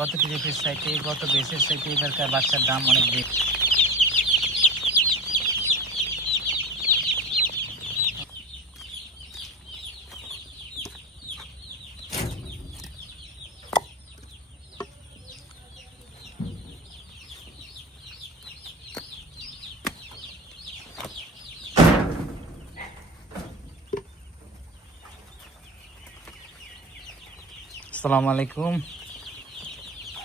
গত ট্রিপের সাইতে গত বেসের সাইতে এবারকার বাচ্চার দাম অনেক বেশি। আসসালামু আলাইকুম,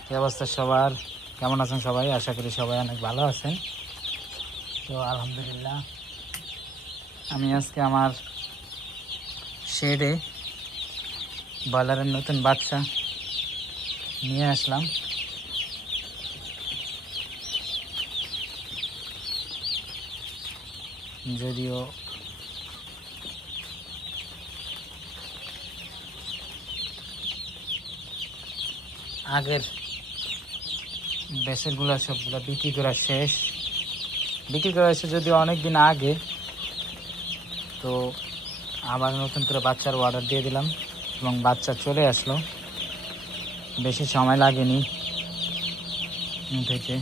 কি অবস্থা সবার? কেমন আছেন সবাই? আশা করি সবাই অনেক ভালো আছেন। তো আলহামদুলিল্লাহ, আমি আজকে আমার শেডে ব্রয়লারের নতুন বাচ্চা নিয়ে আসলাম। যদিও আগের বেসেরগুলো সবগুলো বিক্রি করা শেষ, বিক্রি করা হয়েছে যদিও অনেক দিন আগে। তো আবার নতুন করে বাচ্চার অর্ডার দিয়ে দিলাম এবং বাচ্চা চলে আসলো, বেশি সময় লাগেনি থেকে।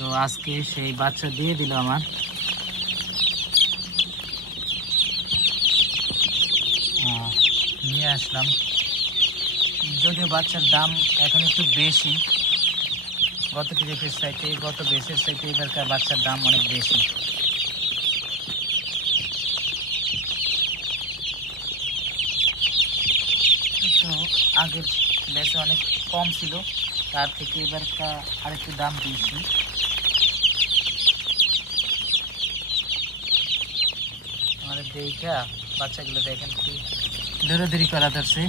তো আজকে সেই বাচ্চা দিয়ে দিল আমার। নিয়ে আসলাম, যদিও বাচ্চার দাম এখন একটু বেশি। গত ট্রিপের সাইতে গত বেসের সাইতে এবারকার বাচ্চার দাম অনেক বেশি। তো আগের বেসে অনেক কম ছিল, তার থেকে এবারকার আরেকটু দাম বেশি। আমাদের দেখা বাচ্চাগুলো দেখেন কি দৌড়াদৌড়ি করা ধরছে।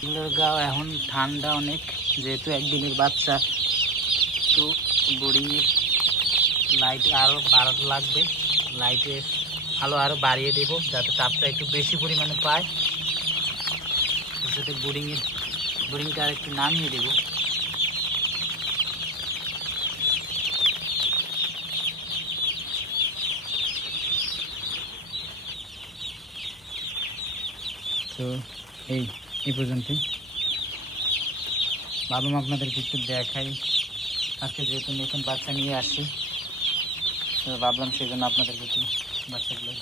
এগুলোর গাও এখন ঠান্ডা অনেক, যেহেতু একদিনের বাচ্চা। তো বোর্ডিংয়ের লাইট আরও বাড়াতে লাগবে, লাইটের আলো আরও বাড়িয়ে দেব যাতে তাপটা একটু বেশি পরিমাণে পায়। সাথে বোর্ডিংটা আর একটু নামিয়ে দেব। তো এই পর্যন্তই ভাবলাম আপনাদেরকে একটু দেখাই। আজকে যেহেতু নতুন বাচ্চা নিয়ে আসছি, তো ভাবলাম সেই জন্য আপনাদেরকে একটু বাচ্চাগুলো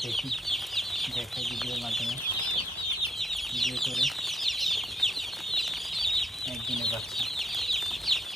দেখাই ভিডিওর মাধ্যমে, ভিডিও করে। একদিনের বাচ্চা।